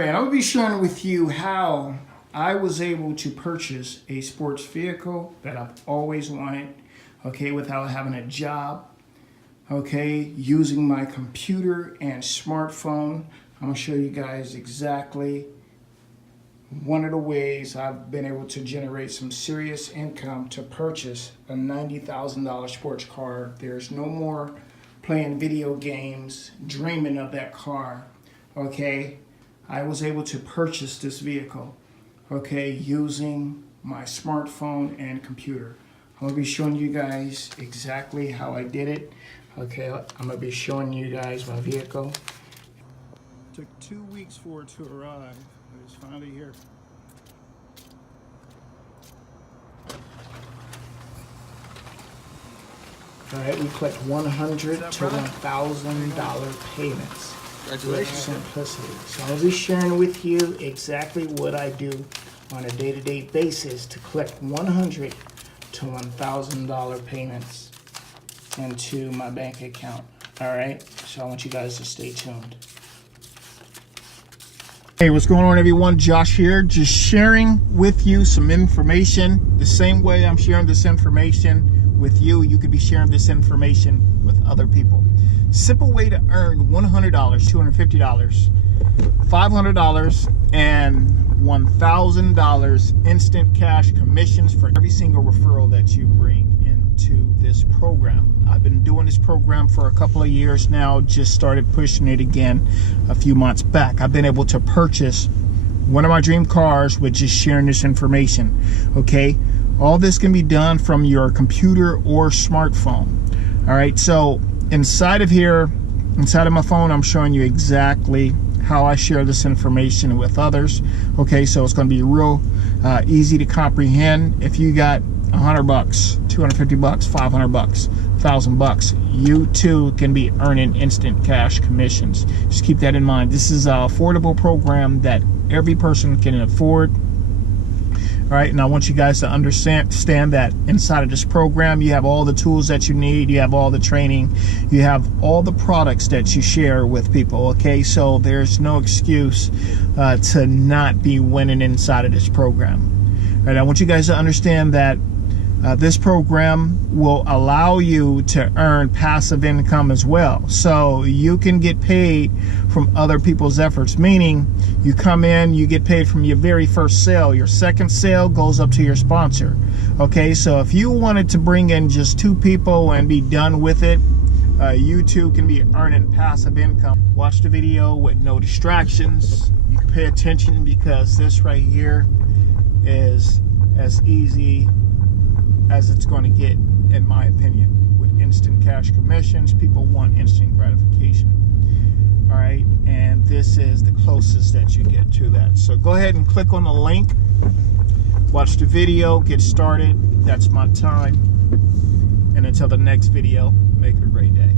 And I'll be sharing with you how I was able to purchase a sports vehicle that I've always wanted, okay, without having a job, okay, using my computer and smartphone. I'm going to show you guys exactly one of the ways I've been able to generate some serious income to purchase a $90,000 sports car. There's no more playing video games, dreaming of that car, okay? I was able to purchase this vehicle, okay, using my smartphone and computer. I'm going to be showing you guys exactly how I did it. Okay, I'm going to be showing you guys my vehicle. It took 2 weeks for it to arrive. It's finally here. All right, we collect $100 to $1,000 payments. Congratulations. Simplicity. So I'll be sharing with you exactly what I do on a day-to-day basis to collect $100 to $1,000 payments into my bank account. All right, so I want you guys to stay tuned. Hey, what's going on, everyone? Josh here, just sharing with you some information. The same way I'm sharing this information with you, you could be sharing this information with other people. Simple way to earn $100, $250, $500, and $1,000 instant cash commissions for every single referral that you bring into this program. I've been doing this program for a couple of years now, just started pushing it again a few months back. I've been able to purchase one of my dream cars with just sharing this information, okay? All this can be done from your computer or smartphone. All right, so inside of here, inside of my phone, I'm showing you exactly how I share this information with others. Okay, so it's going to be real easy to comprehend. If you got $100, $250, $500, $1,000, you too can be earning instant cash commissions. Just keep that in mind. This is an affordable program that every person can afford. All right, and I want you guys to understand that inside of this program, you have all the tools that you need, you have all the training, you have all the products that you share with people, okay? So there's no excuse to not be winning inside of this program. All right, I want you guys to understand that this program will allow you to earn passive income as well. So you can get paid from other people's efforts, meaning you come in, you get paid from your very first sale. Your second sale goes up to your sponsor. Okay, so if you wanted to bring in just 2 people and be done with it, you too can be earning passive income. Watch the video with no distractions. You can pay attention because this right here is as easy as it's going to get, in my opinion. With instant cash commissions, people want instant gratification. All right, and this is the closest that you get to that. So go ahead and click on the link, watch the video, get started. That's my time, and until the next video, make it a great day.